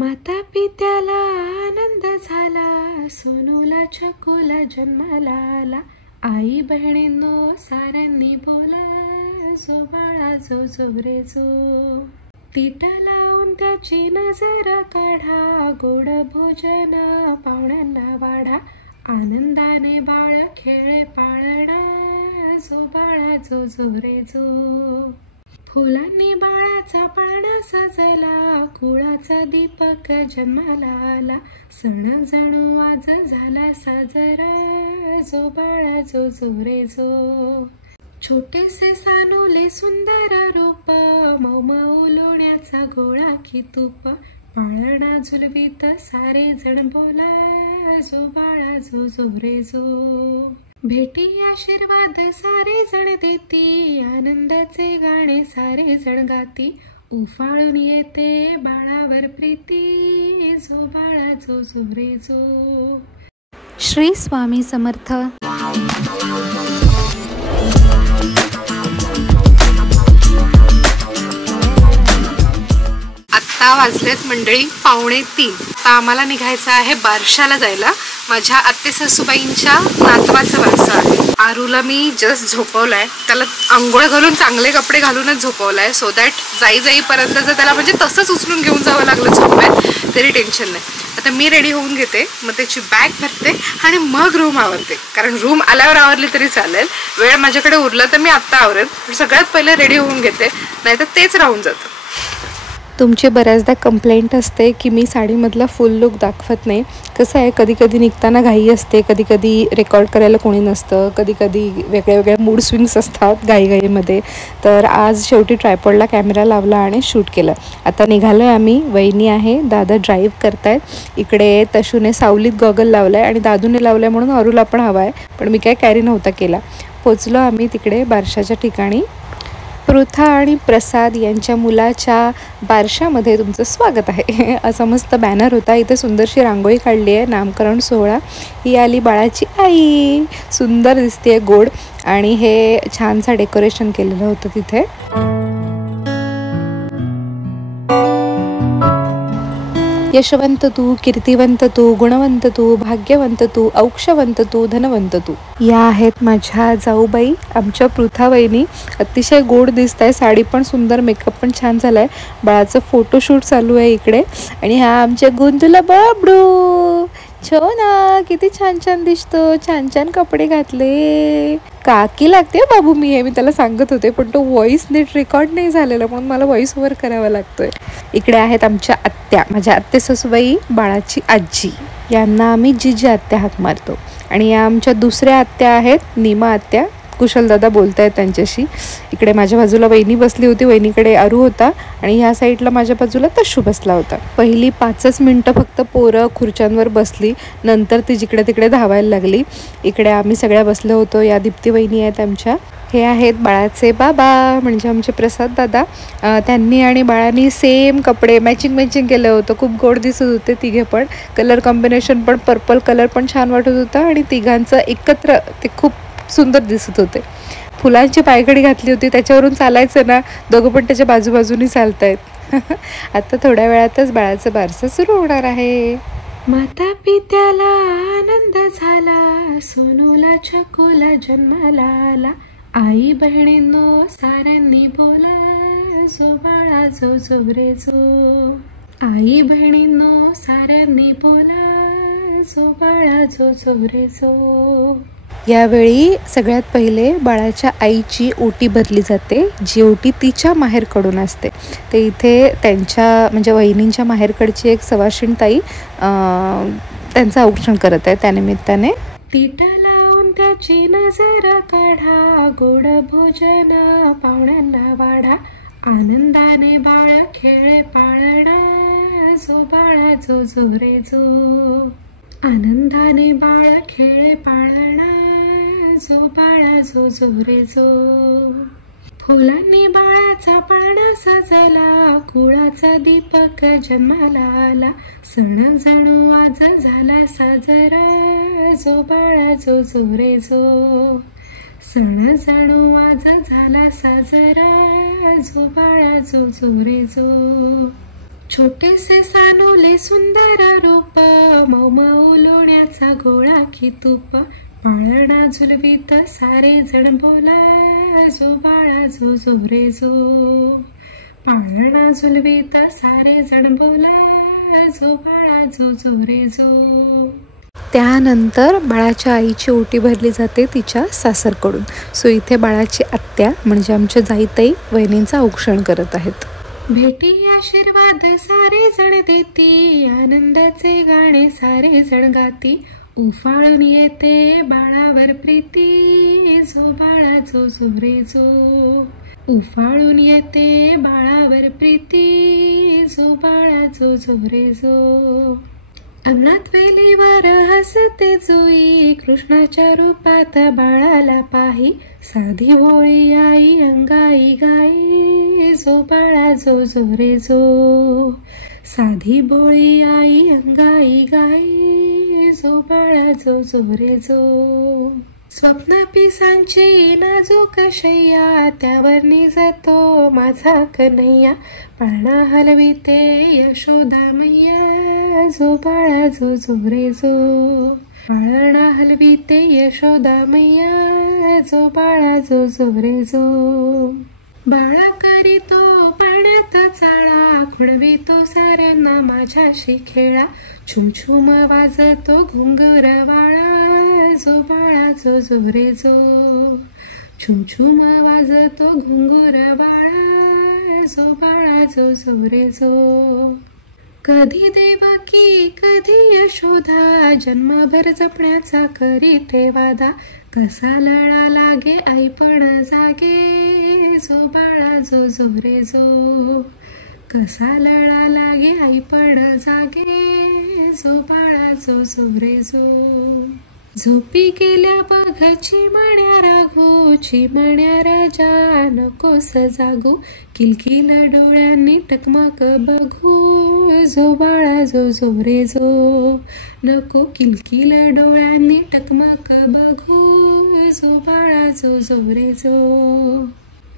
माता पित्याला आनंद झाला, सोनूला छकुला जन्माला आला. आई बहिणींनो साऱ्यांनी बोला, जो बाळा जो जो रे जो. तीट लावून त्याची नजर काढा, गोड भोजन पाहुण्यांना वाढा. आनंदाने बाळ खेळे पाळणा, जो बाळा जो जो रे जो. फुलांनी बाळाचा पाळणा सजला, कुळाचा दीपक जन्माला आला. सण जणू आज झाला साजरा, जो बाळा जो जो रे जो. छोटेसे सानुले सुंदर रूप, मऊ मऊ लोण्याचा गोळा की तूप. पाळणा झुलवीत सारे जण बोला, जो बाळा जो जो रे जो. भेटी आशीर्वाद सारे जण देती, आनंदाचे गाणे सारे जण गाती. उफाळून येते बाळावर प्रीती, जो बाळा जो जो रे जो. श्री स्वामी समर्थ. आता वाजलेत मंडळी 2:45. आता आम्हाला निघायचं आहे बारशाला जायला. माझ्या आत्ते सासूबाईंच्या नातवाचा वारसा आहे. आरूला मी जस्ट झोपवलाय, त्याला आंघोळ घालून चांगले कपडे घालूनच झोपवलाय, सो दॅट जाईपर्यंत जर त्याला म्हणजे तसंच उचलून घेऊन जावं लागलं झोपेत तरी टेन्शन नाही. आता मी रेडी होऊन घेते, मग त्याची बॅग भरते आणि मग रूम आवरते, कारण रूम आल्यावर आवरली तरी चालेल. वेळ माझ्याकडे उरला तर मी आत्ता आवरेन, पण सगळ्यात पहिले रेडी होऊन घेते, नाहीतर तेच राहून जातं. तुमची बऱ्याचदा कंप्लेंट असते की मी साडीमधला फुल लुक दाखवत नाही. कसं आहे, कधी कधी निघताना घाई असते, कधी कधी रेकॉर्ड करायला कोणी नसतं, कधी कधी वेगळ्या वेगळ्या मूड स्विंग्स असतात घाईघाईमध्ये. तर आज शेवटी ट्रायपॉडला कॅमेरा लावला आणि शूट केलं. आता निघालो आहे आम्ही. वहिनी आहे, दादा ड्राईव्ह करतायत. इकडे तशूने सावलीत गॉगल लावला आहे आणि दादूने लावला आहे म्हणून अरूला पण हवा आहे, पण मी काय कॅरी नव्हता केला. पोचलो आम्ही तिकडे बारशाच्या ठिकाणी. पृथा आणि प्रसाद यांच्या मुलाच्या बारशामध्ये तुमचं स्वागत आहे असा मस्त बॅनर होता. इथे सुंदरशी रांगोळी काढली आहे, नामकरण सोहळा. ही आली बाळाची आई, सुंदर दिसते गोड, आणि हे छानसा डेकोरेशन केलेलं होतं तिथे. यशवंत तू, कीर्तिवंत तू, गुणवंत तू, भाग्यवंत तू, औक्षवंत तू, धनवंत तू. या आहेत माझ्या जाऊबाई, आमच्या पृथा वहिनी. अतिशय गोड दिसत आहे, साडी पण सुंदर, मेकअप पण छान झाला आहे. बाळाचं फोटोशूट चालू आहे इकडे. आणि हा आमच्या गुंतूला बाबडू, छो ना, किती छान छान दिसतो, छान छान कपडे घातले. काकी लागते बाबू मी, हे मी त्याला सांगत होते, पण तो व्हॉइस नीट रेकॉर्ड नाही झालेला म्हणून मला व्हॉइस ओव्हर करावा लागतोय. इकडे आहेत आमच्या आत्या, माझ्या आत्ते सासूबाई, बाळाची आजी. यांना आम्ही जिजी आत्या हाक मारतो. आणि या आमच्या दुसऱ्या आत्या आहेत, नीमा आत्या. कुशलदादा बोलत आहेत त्यांच्याशी. इकडे माझ्या बाजूला वहिनी बसली होती, वहिनीकडे अरू होता, आणि ह्या साईडला माझ्या बाजूला तशू बसला होता. पहिली 5 मिनटं फक्त पोरं खुर्च्यांवर बसली, नंतर ती जिकडे तिकडे धावायला लागली. इकडे आम्ही सगळ्या बसलो होतो. या दीप्ती वहिनी आहेत आमच्या. हे आहेत बाळाचे बाबा, म्हणजे आमचे प्रसाद दादा. त्यांनी आणि बाळांनी सेम कपडे मॅचिंग केलं होतं. खूप गोड दिसत होते तिघे पण. कलर कॉम्बिनेशन पण, पर्पल कलर पण छान वाटत होता, आणि तिघांचं एकत्र ते खूप सुंदर दिसत होते. फुलांची पायघडी घातली होती, त्याच्यावरून चालायचं ना, दोघं पण त्याच्या बाजूबाजूनी चालत आहेत. आता थोड्या वेळातच बाळाचं बारसं सुरू होणार आहे. माता पित्याला आनंद झाला, सोनूला छकुला जन्माला आला. आई बहिणींनो साऱ्यांनी बोला, जो बाळा जो जो रे जो. आई बहिणींनो साऱ्यांनी बोला, जो बाळा जो जो रे जो. यावेळी सगळ्यात पहिले बाळाच्या आईची ओटी भरली जाते, जी ओटी तिच्या माहेरकडून असते. ते इथे त्यांच्या म्हणजे वहिनींच्या माहेरकडची एक सवाशीण ताई त्यांचं औक्षण करत आहे. त्यानिमित्ताने तीट लावून त्याची नजर काढा, गोड भोजन पाहुण्यांना वाढा. आनंदाने बाळ खेळे पाळणा, जो बाळा जो जो रे जो. आनंदाने बाळ खेळे पाळणा, जो बाळा जो जो रे जो. फुलांनी बाळाचा पाळणा सजला, कुळाचा दीपक जन्माला आला. सण जणू आज झाला साजरा, जो बाळा जो जो रे जो. सण जणू आज झाला साजरा, जो बाळा जो जो रे जो. छोटेसे सानुले सुंदर रूप, मऊ मऊ लोण्याचा गोळा की तूप, पाळणा झुलवीत सारे जण बोला, जो बाळा जो जो रे जो. पाळणा झुलवीत सारे जण बोला, जो बाळा जो जो रे जो. त्यानंतर बाळाच्या आईची ओटी भरली जाते तिच्या सासरकडून. सो इथे बाळाची आत्या म्हणजे आमच्या जाईताई वहिनींचं औक्षण करत आहेत. भेटी आशीर्वाद सारे जण देती, आनंदाचे गाणे सारे जण गाती, उफाळून येते बाळावर प्रीती, जो बाळा जो जो रे जो. उफाळून येते बाळावर प्रीती, जो बाळा जो जो रे जो. अंगणात वेलीवर हसते जुई, कृष्णाच्या रूपात बाळाला पाही, साधी भोळी आई अंगाई गाई, जो बाळा जो जो रे जो. साधी भोळी आई अंगाई गाई, जो बाळा जो जो रे जो. स्वप्न पिसांची नाजूक शय्या, त्यावर जातो माझा कन्हैया, पाळणा हलविते यशोदा मैया, जो बाळा जो जो रे जो. पाळणा हलविते यशोदा मैया, जो बाळा जो जो रे जो. बाळा करीतो पाण्यात चाळा, खुणवितो साऱ्यांना माझ्याशी खेळा, छुमछुम वाजतो घुंगुर वाळा, जो बाळा जो जो रे जो. छुमछुम वाजतो घुंगुर वाळा, जो बाळा जो जो रे जो. कधी देवकी कधी यशोदा, जन्मभर जपण्याचा करीते वादा, कसा लळा लागे आई पण जागे, जो बाळा जो जो रे जो. कसा लळा लागे आई पण जागे, जो बाळा जो जो रे जो. झोपी गेल्या बघ चिमण्या राघू, चिमण्या राजा नकोस जागू, किलकिल डोळ्यांनी टकमक बघू, जो बाळा जो जो रे जो. नको किलकिल डोळ्यांनी टकमक बघू, जो बाळा जो जो रे जो.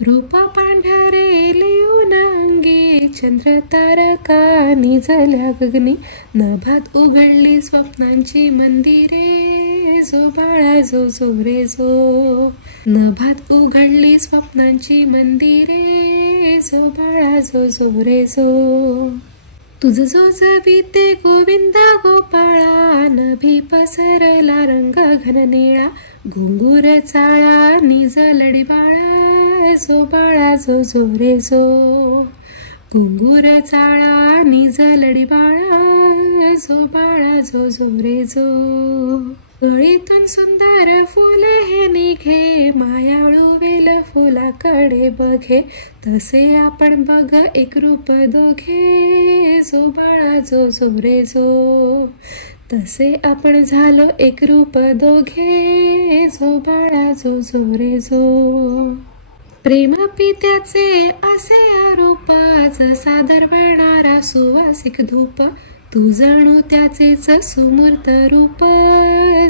रूप पांढरे लिहून अंगी, चंद्र तारका निजल्या गगनी, नभात उघडली स्वप्नांची मंदिरे, जो बाळा जो जो रे जो. नभात उघडली स्वप्नांची मंदिरे, जो बाळा जो जो रे जो. तुझ जो जविते गोविंदा गोपाळा, नभी पसरला रंग घन निळा, घुंगूर चाळा निजलडी बाळा, जो बाळा जो जो रे जो. घुंगूर चाळा निजलडी बाळा, जो बाळा जो जो रे जो. गळीतून सुंदर फुल हे निघे, मायाळू वेल फुलाकडे बघे, तसे आपण बघ एक रूप दोघे, जो बाळा जो जो रे जो. तसे आपण झालो एक रूप दोघे, जो बाळा जो जो रे जो. प्रेम पित्याचे असे रूपाच, सादर बनणारा सुवासिक धूप, तू जाणू त्याचेच सुमूर्त रूप,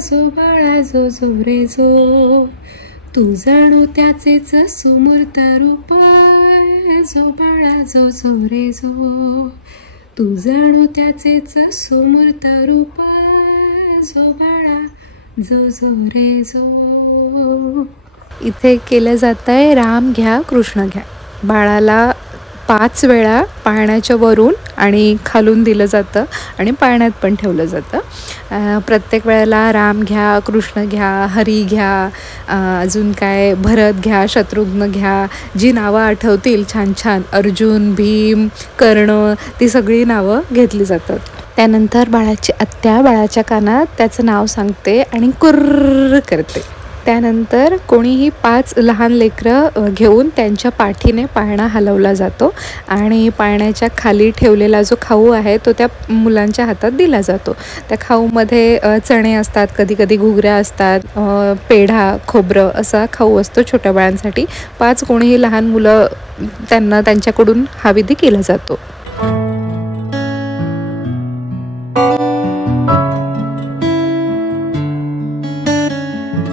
जो बाळा जो जो रे जो. तू जाणू त्याचेच सुमूर्त रूप, जो बाळा जो जो रे जो. तू जाणू त्याचेच सुमूर्त रूप, जो बाळा जो जो रे जो. इथे केलं जात आहे राम घ्या कृष्ण घ्या. बाळाला 5 वेळा पाळण्याच्या वरून आणि खालून दिलं जातं आणि पाळण्यात पण ठेवलं जातं. प्रत्येक वेळेला राम घ्या कृष्ण घ्या हरी घ्या, अजून काय भरत घ्या शत्रुघ्न घ्या, जी नावं आठवतील छान छान अर्जुन भीम कर्ण, ती सगळी नावं घेतली जातात. त्यानंतर बाळाची आत्या बाळाच्या कानात त्याचं नाव सांगते आणि कुर्र करते. त्यानंतर कोणीही 5 लहान लेकरं घेऊन त्यांच्या पाठीने पाळणा हलवला जातो आणि पाळण्याच्या खाली ठेवलेला जो खाऊ आहे तो त्या मुलांच्या हातात दिला जातो. त्या खाऊमध्ये चणे असतात, कधी कधी घुगऱ्या असतात, पेढा खोबरं असा खाऊ असतो छोट्या बाळांसाठी. 5 कोणीही लहान मुलं त्यांना त्यांच्याकडून हा विधी केला जातो.